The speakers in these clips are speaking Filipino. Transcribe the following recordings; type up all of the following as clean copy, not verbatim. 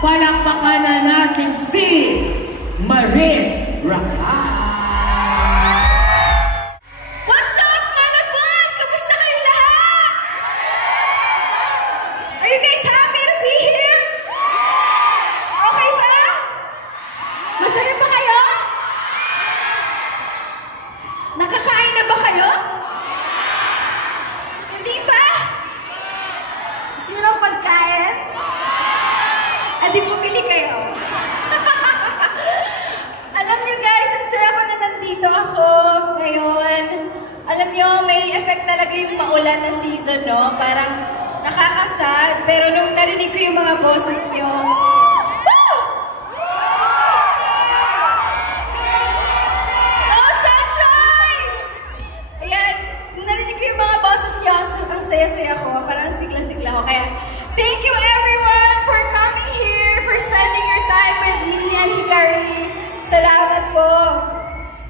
palakpakan na natin si Maris Racal. What's up, mga pod? Kamusta kayo lahat? Are you guys happy to be here? Okay ba? Masaya ba kayo? Nakakain na ba kayo? Hindi ba? Gusto nyo ng pagkain? Di bumili kayo. Alam niyo guys, ang saya ko na nandito ako ngayon. Alam niyo, may effect talaga yung maulan na season, no? Parang nakakasad. Pero nung narinig ko yung mga boses niyo, woo! Go Sunshine! Ayan, nung narinig ko yung mga boses niyo, ang saya-saya ko. Parang sigla-sigla ko. Kaya, thank you everyone for coming here, for spending your time with me and Hikari. Salamat po.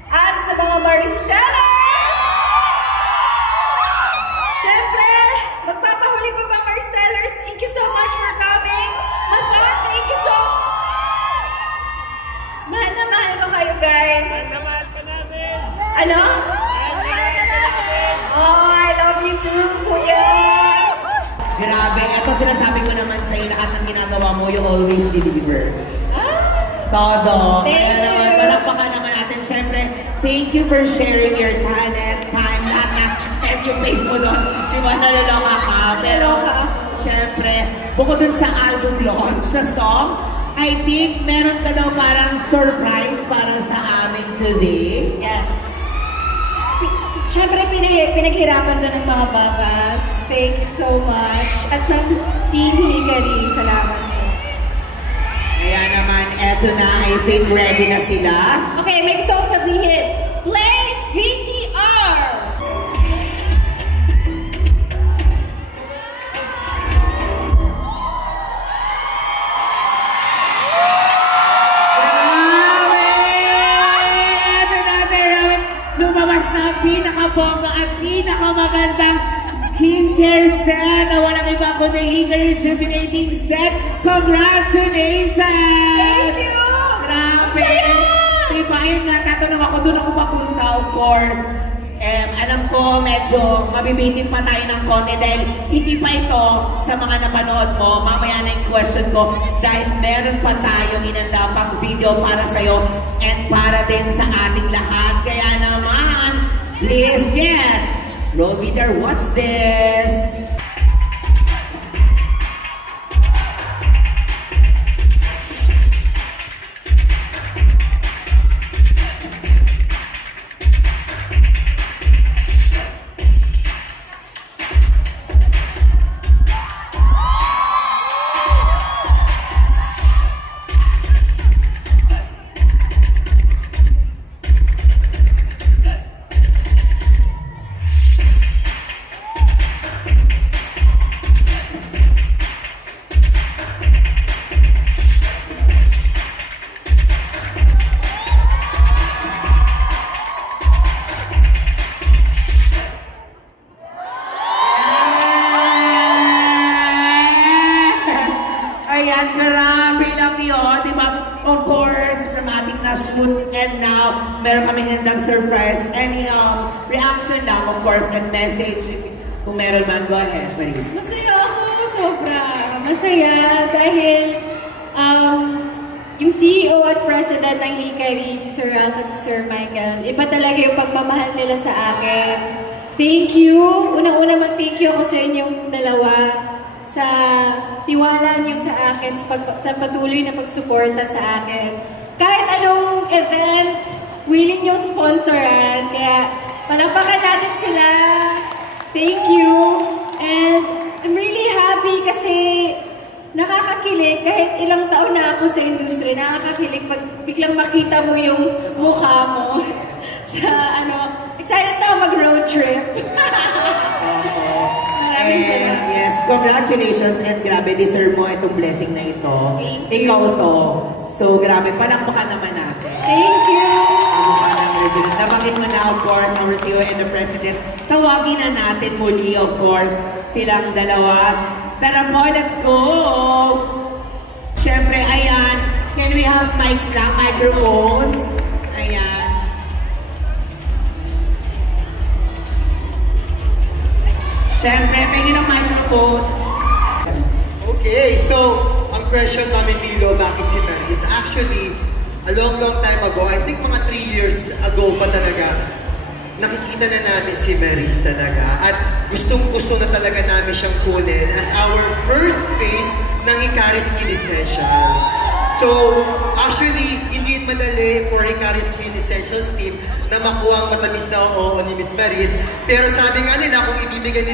At sa mga Maristellers! Syempre, magpapahuli pa bang Maristellers? Thank you so much for coming. Mahal, thank you so much. Mahal na mahal ko kayo, guys. Mahal ka namin. Ano? Oh, I love you too, kuya. Grabe, ito sinasabi ko naman sa'yo, lahat ng ginagawa mo, you always deliver. Todo. Kaya naman, palakpakan naman natin. Siyempre, thank you for sharing your talent, time, lahat na, and yung face mo doon. Di ba, nalaloka ka? Pero, siyempre, bukod dun sa album launch, sa song, I think meron ka daw parang surprise para sa amin today. Yes. Siyempre, pinaghirapan doon ng mga babas. Thank you so much. At ng Team Hikari, salamat po. Kaya naman, eto na, I think ready na sila. Okay, may gusto kong sabihin. Play VTR! Lumabas na ang pinakabongga at pinakamagandang skincare set na walang iba kundi Hikari Rejuvenating Set. Congratulations! Thank you! Grabe! Diba, yun nga, tatanong ako, doon ako papunta, of course. Alam ko, medyo mabibitin pa tayo ng konti dahil hindi pa ito sa mga napanood mo. Mamaya na yung question ko dahil meron pa tayong inanda pang video para sa'yo and para din sa ating lahat. Kaya naman, please, yes! Roll video, watch this! Ayan, grabe lang yun, di ba? Of course, dramatic na shoot, and now, meron kami handang surprise. Any reaction lang, of course, and message, kung meron man, go ahead, Maris. Masaya ako, sobra. Masaya dahil yung CEO at President ng Hikari, si Sir Ralph at si Sir Michael, iba talaga yung pagmamahal nila sa akin. Thank you. Unang-una mag-thank you ako sa inyong dalawa sa tiwala niyo sa akin, sa patuloy na pagsuporta sa akin. Kahit anong event, willing niyong sponsoran. Kaya palakpakan natin sila. Thank you. And I'm really happy kasi nakakakilig. Kahit ilang taon na ako sa industry, nakakakilig pag biglang makita mo yung mukha mo. Excited na ako mag-road trip. Yes, congratulations and grabe, deserve mo itong blessing na ito. Thank you. Ikaw to. So grabe, palakpakan naman natin. Thank you. Nabanggit mo na, of course, our CEO and the President. Tawagin na natin muli, of course, silang dalawa. Tara po, let's go! Siyempre, ayan. Can we have mics lang? Microphones? Ayan. Siyempre, pwede ng microphone. Okay, so, ang question namin, Milo, bakit si Maris? Actually, a long time ago, I think mga 3 years ago pa talaga, nakikita na namin si Maris talaga. At gustong-gusto na talaga namin siyang kunin as our first face ng Hikaris Skin Essentials. So, actually, hindi madali for Hikaris Skin Essentials team na makuha ang matamis na oo ni Miss Maris. Pero sabi nga nila, kung ibibigay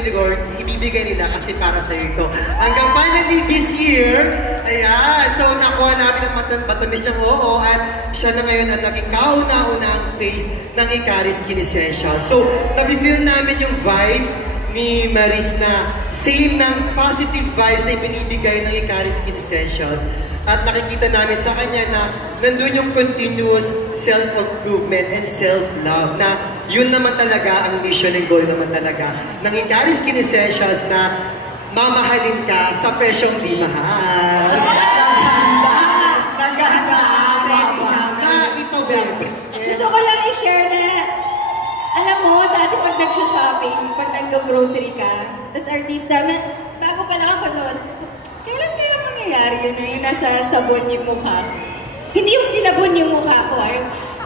nila kasi para sa ito. Hanggang finally this year, ayan, so nakuha namin ang matamis ng oo at siya na ngayon ang naging kauna-unang face ng Hikaris Skin Essentials. So, nabi-feel namin yung vibes ni Maris na same ng positive vibes na ibinibigay ng Hikaris Skin Essentials. At nakikita namin sa kanya na nandun yung continuous self-improvement and self-love na yun naman talaga ang mission and goal naman talaga ng Hikaris Skin Essentials na mamahalin ka sa presyong di mahal. Naganda! Ito, babe. Gusto ko lang i-share na, alam mo, dati pag nag-shopping, pag nag-grocery ka, tas artista, bago pa nakapanood, kailan kaya mangyayari yun na yung nasa sabon yung mukha? Hindi yung sinabon yung mukha ko,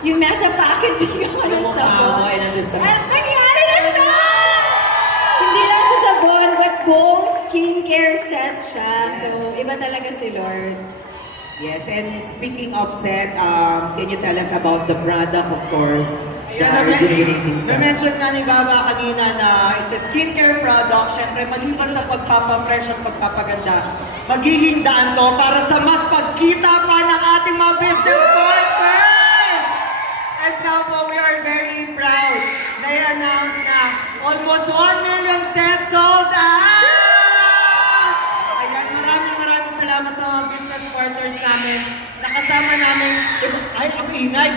yung nasa packaging ako ng sabon. At nangyari na siya! Hindi lang sa sabon, but buong skincare set siya. So, iba talaga si Lord. Yes, and speaking of set, can you tell us about the product, of course? Ayan, regenerating sun. na-mention nga ni Baba kanina na it's a skincare product. Siyempre, maliban sa pagpapafresh at pagpapaganda, magiging daan to para sa mas pagkita pa ng ating mga business partners! And now po, we are very proud na i-announce na almost 1 million sets sold out! Ayan, maraming salamat sa mga business partners namin. Nakasama namin, ay, ang ingay,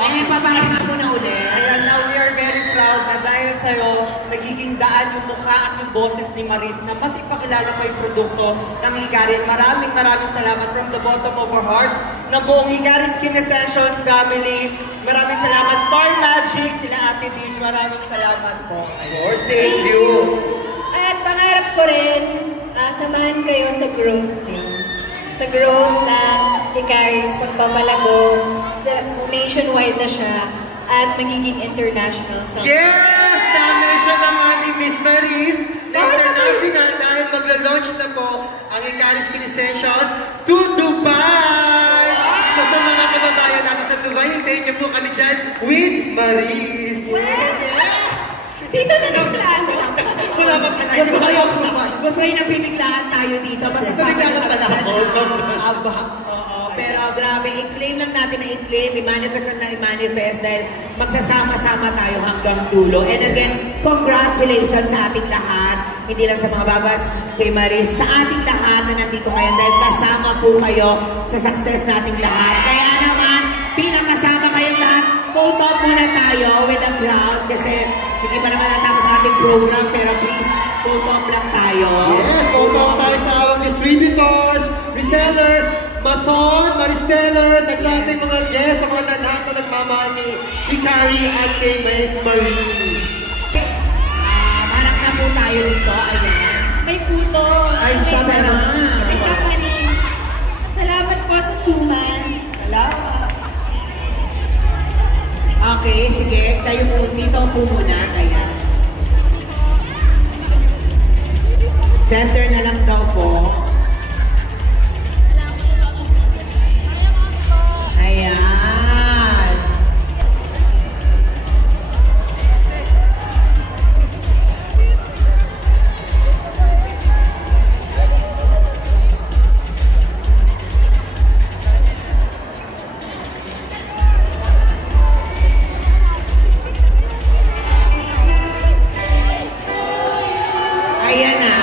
Eh, papahinga ko na ulit. Ayan, now we are very proud na dahil sa'yo, nagiging daan yung mukha at yung boses ni Maris na mas ipakilala pa yung produkto ng Hikari. Maraming salamat from the bottom of our hearts ng buong Hikari Skin Essentials family. Maraming salamat, Star Magic, sila Ate Dij. Maraming salamat po. Of course, thank you. At pangarap ko rin, samahan kayo sa growth niyo. Sa growth ng Hikaris, pagpapalago, nationwide na siya, at magiging international someday. Yes! Dami siya naman ni Miss Maris na international dahil magla-launch na po ang Hikaris Skin Essentials to Dubai! So sa mga kababayan natin sa Dubai, hintayin niyo po kami dyan with Maris! Dito na ng plano. Wala pa pa na Gusto kayo napipiglaan tayo dito. Basta Sa bigla pala ako. Pero grabe, i-claim lang natin na i-claim, i-manifest na i-manifest dahil magsasama-sama tayo hanggang dulo. And again, congratulations sa ating lahat. Hindi lang sa mga babas, kay Maris, sa ating lahat na nandito ngayon dahil kasama po kayo sa success nating lahat. Kaya naman, pinakasama kayong lahat, photo up muna tayo with the crowd kasi hindi pa naman natapos sa ating program pero please, photo up lang tayo. Yes, photo up tayo sa awang distributors, resellers, Mathon, Maristellers, at sa ating mga guests, sa mga lahat na nagmamahal ni Hikari at kay Miss Maris. Harap na po tayo dito. Ayan. May puto. Ay, siya na. May kakanin. Salamat po sa suman. Salamat. Okay, sige. Kayo po dito po muna. Ayan. Center na lang daw po. Ayan. Ayan na.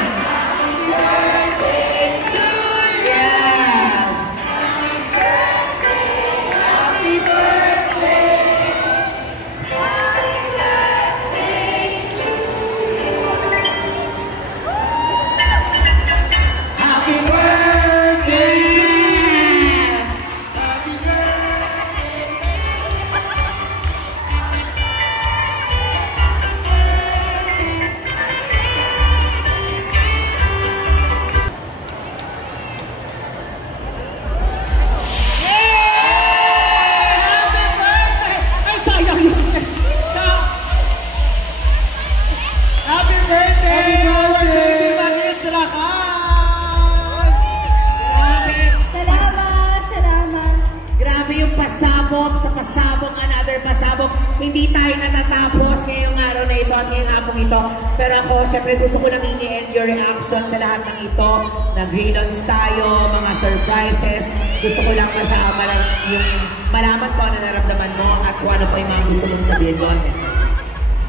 another pasabog. Hindi tayo natatapos ngayong araw na ito at ngayong hapong ito. Pero ako, syempre gusto ko lang i-end your reaction sa lahat ng ito. Nag-relaunch tayo, mga surprises. Gusto ko lang masama lang yung malaman po na naramdaman mo at kung ano po yung mga gusto mong sabihin mo.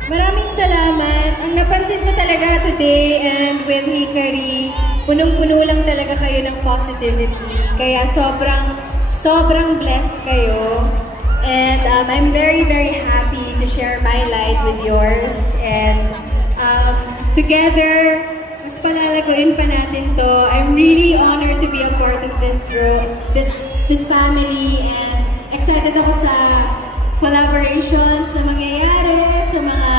Maraming salamat. Ang napansin ko talaga today and with Hikari, punong-puno lang talaga kayo ng positivity. Kaya sobrang blessed kayo. And I'm very, very happy to share my light with yours. And together, mas palalaguin pa natin to. I'm really honored to be a part of this group, this family. And excited ako sa collaborations na mangyayari, sa mga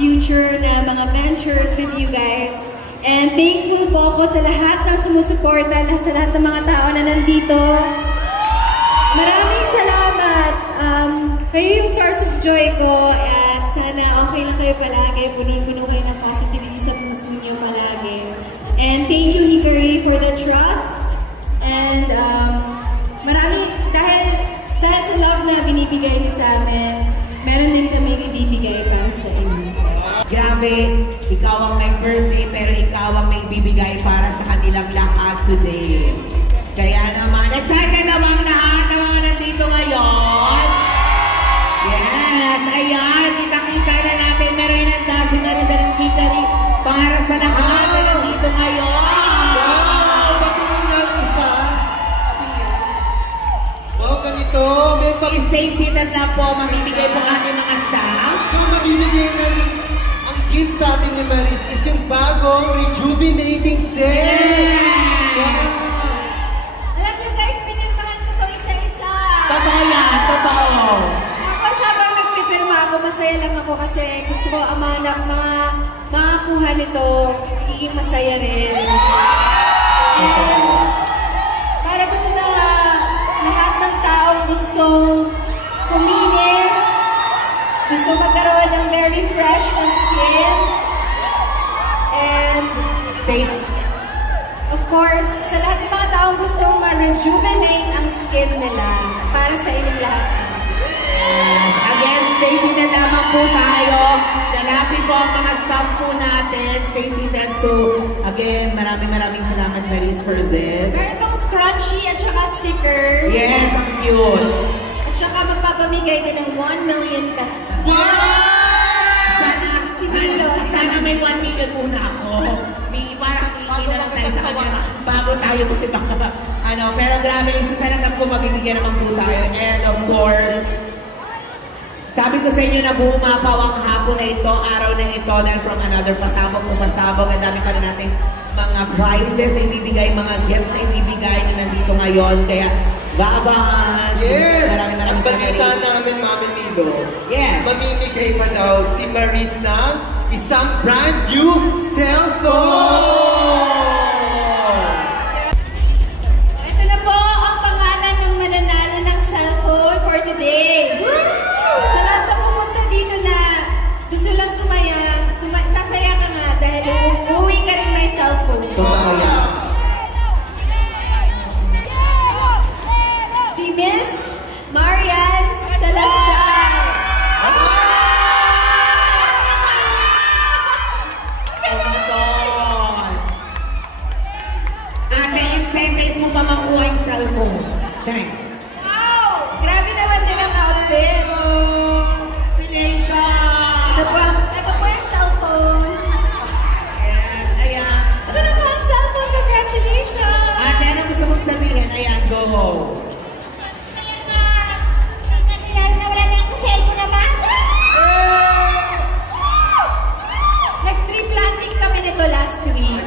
future na mga ventures with you guys. And thankful po ako sa lahat ng sumusuporta, sa lahat ng mga tao na nandito. Maraming salamat. Kayo yung source of joy ko at sana okay lang kayo palagi. Puno-puno kayo ng positivity sa puso niyo palagi. And thank you, Hikari, for the trust. And dahil sa love na binibigay niyo sa amin, meron din kami ibibigay para sa inyo. Grabe, ikaw ang may birthday pero ikaw ang may bibigay para sa kanilang lahat today. Kaya naman, excited naman lahat ng mga nandito ngayon. Yes, ayan, kita-kita na natin. Meron yung nanda si Marisa ng Hikari para sa lahat na nandito ngayon. Wow! Patingin nga ng isa. Patingin. Wow, ganito. Stay seated na po, mamibigay po ating mga staff. So, mamibigay namin ang gift sa atin ni Maris is yung bagong rejuvenating set. Wow! Alam niyo guys, pinirmahan ko to isa-isa. Totoo yan, totoo. Tapos habang nagpipirma ako, masaya lang ako kasi gusto ko ang mga makakuha nito, magiging masaya rin. And para ko sa mga lahat ng taong gustong kuminis, gusto magkaroon ng very fresh na skin, and of course, sa lahat ng mga taong gustong ma-rejuvenate ang skin nila para sa inyong lahat. Yes, again, stay seated naman po tayo. Lalapit po ang mga staff po natin. Stay seated. So, again, maraming salamat, Maris, for this. Meron tong scrunchie at saka stickers. Yes, ang cute. At saka magpapamigay din ng 1 million pesos. Sana may 1 million muna ako. May parang hindi na lang tayo sa kanya. Bago tayo pero grabe, isa lang ko magbibigyan naman po tayo. And of course, sabi ko sa inyo na bumapaw ang hapon na ito, araw na ito, dahil from another pasabog kung pasabog, ang dami pa rin natin mga prizes na ibibigay, mga gifts na ibibigay na nandito ngayon. Kaya, babas! Yes! Maraming Ang balita namin, Mami Milo. Yes! Mamimigay pa daw si Maris ng isang brand new cellphone! Ito na po ang pangalan ng mananalo ng cellphone for today. Sa lahat na pumunta dito na gusto lang sasaya ka nga dahil uuwi ka rin may cellphone. Totoo yan. Si Miss Marian Celestial. Ate, in 10 days mo pa makuha yung cellphone. Check. Wow! Grabe naman din ang outfit. Congratulations! Ito po yung cellphone. Yes, ayan. Ito na po ang cellphone. Congratulations! Ate, ano gusto mong sabihin? Ayan, go home. Nag-tree planting kami nito last week.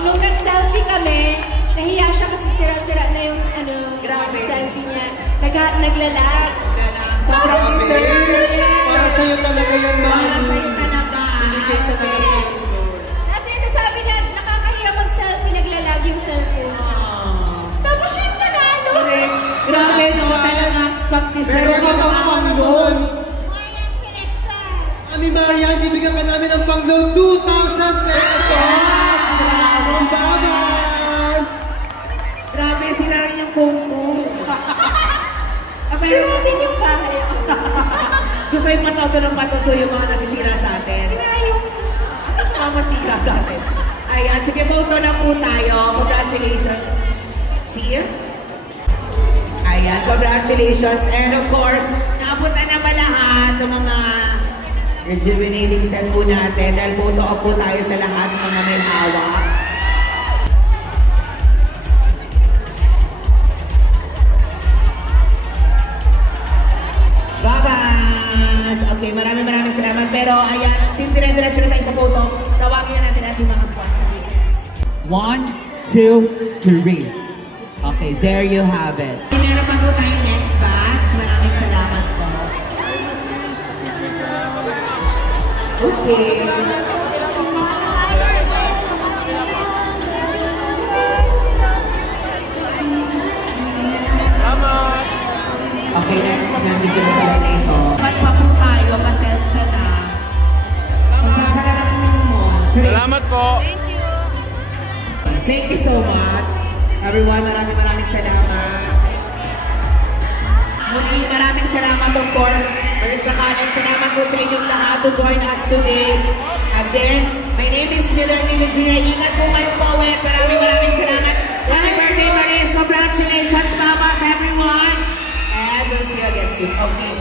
Nung nag-selfie kami, nahiya siya kasi sira-sira na yung Grabe. selfie niya. Naglalag. Sobrang Tapos, siya. Para sa'yo talaga yan, Mami. Para sa'yo talaga. Binigay talaga sa'yo. Kasi nasabi niya, nakakahiya mag-selfie, naglalag yung cellphone. Tapos siya yung nanalo. Grabe, no? Talaga, pag-deserve Pero ka kapag sa paano doon. doon? Mami Marian, bibigyan ka namin ng pang-load 2,000 pesos! From Babas! Grabe, sila rin yung phone ko. Sira din yung bahay. Gusto yung patoto ng patoto yung mga nasisira sa atin. Sira yung... Masira sa atin. Ayan, sige, photo na po tayo. Congratulations. See you? Ayan, congratulations. And of course, napunta na ba lahat ng mga rejuvenating set po natin dahil photo op po tayo sa lahat ng mga may hawak. Babas! Okay, maraming salamat. Pero ayan, since dire-diretso na tayo sa photo, tawagin na natin ating mga sponsors. 1, 2, 3. Okay, there you have it. Meron pa po tayong next batch. Maraming salamat po. Okay. Okay, next. Nandito na sa Renejo. Batch pa po tayo. Pasensya na. Magsasalamat mo. Salamat po. Thank you so much. Everyone, maraming salamat. Muli, maraming salamat of course. Marissa Kanan, salamat po sa inyong lahat to join us today. Again, my name is Miller Nimijia. Ingat po kayo po ulit. Maraming salamat. Happy birthday, Maris. Congratulations, Babas, everyone. And we'll see you again soon. Okay.